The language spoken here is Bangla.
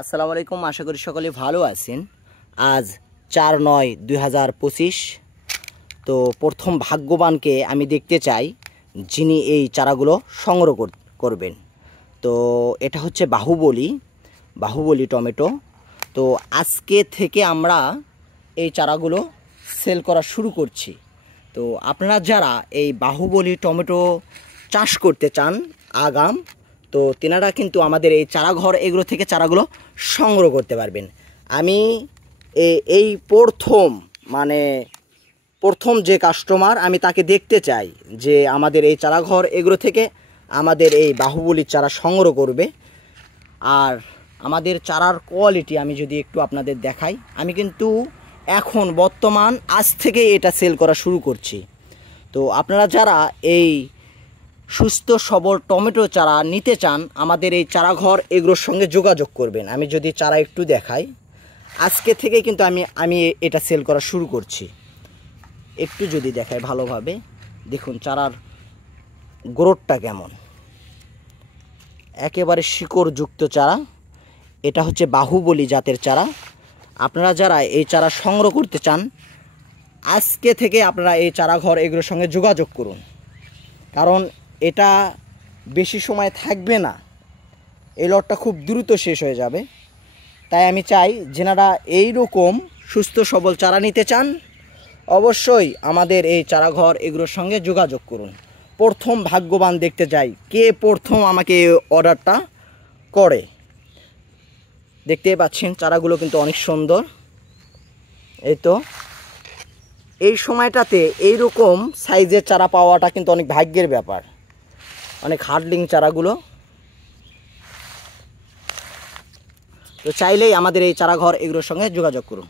আসসালামু আলাইকুম, আশা করি সকলে ভালো আছেন। আজ 4/9/2025। তো প্রথম ভাগ্যবানকে আমি দেখতে চাই যিনি এই চারাগুলো সংগ্রহ করবেন। তো এটা হচ্ছে বাহুবলী টমেটো। তো আজকে থেকে আমরা এই চারাগুলো সেল করা শুরু করছি। তো আপনারা যারা এই বাহুবলী টমেটো চাষ করতে চান আগাম, তো তেনারা কিন্তু আমাদের এই চারাঘর এগুলো থেকে চারাগুলো সংগ্রহ করতে পারবেন। আমি এই প্রথম যে কাস্টমার আমি তাকে দেখতে চাই যে আমাদের এই চারাঘর এগুলো থেকে আমাদের এই বাহুবলীর চারা সংগ্রহ করবে। আর আমাদের চারার কোয়ালিটি আমি যদি একটু আপনাদের দেখাই, আমি কিন্তু এখন বর্তমান আজ থেকে এটা সেল করা শুরু করছি। তো আপনারা যারা এই সুস্থ সবল টমেটো চারা নিতে চান আমাদের এই চারাঘর এগুলোর সঙ্গে যোগাযোগ করবেন। আমি যদি চারা একটু দেখাই, আজকে থেকে কিন্তু আমি এটা সেল করা শুরু করছি। একটু যদি দেখাই ভালোভাবে, দেখুন চারার গ্রোথটা কেমন, একেবারে শিকড়যুক্ত চারা। এটা হচ্ছে বাহুবলী জাতের চারা। আপনারা যারা এই চারা সংগ্রহ করতে চান আজকে থেকে আপনারা এই চারাঘর এগুলোর সঙ্গে যোগাযোগ করুন, কারণ এটা বেশি সময় থাকবে না, এই লটটা খুব দ্রুত শেষ হয়ে যাবে। তাই আমি চাই যেনারা এইরকম সুস্থ সবল চারা নিতে চান অবশ্যই আমাদের এই চারাঘর এগুলোর সঙ্গে যোগাযোগ করুন। প্রথম ভাগ্যবান দেখতে চাই কে প্রথম আমাকে এই অর্ডারটা করে। দেখতেই পাচ্ছেন চারাগুলো কিন্তু অনেক সুন্দর। এই তো এই সময়টাতে এইরকম সাইজের চারা পাওয়াটা কিন্তু অনেক ভাগ্যের ব্যাপার, অনেক হার্ডলিং চারাগুলো। তো চাইলেই আমাদের এই চারাঘর এগুলোর সঙ্গে যোগাযোগ করুন।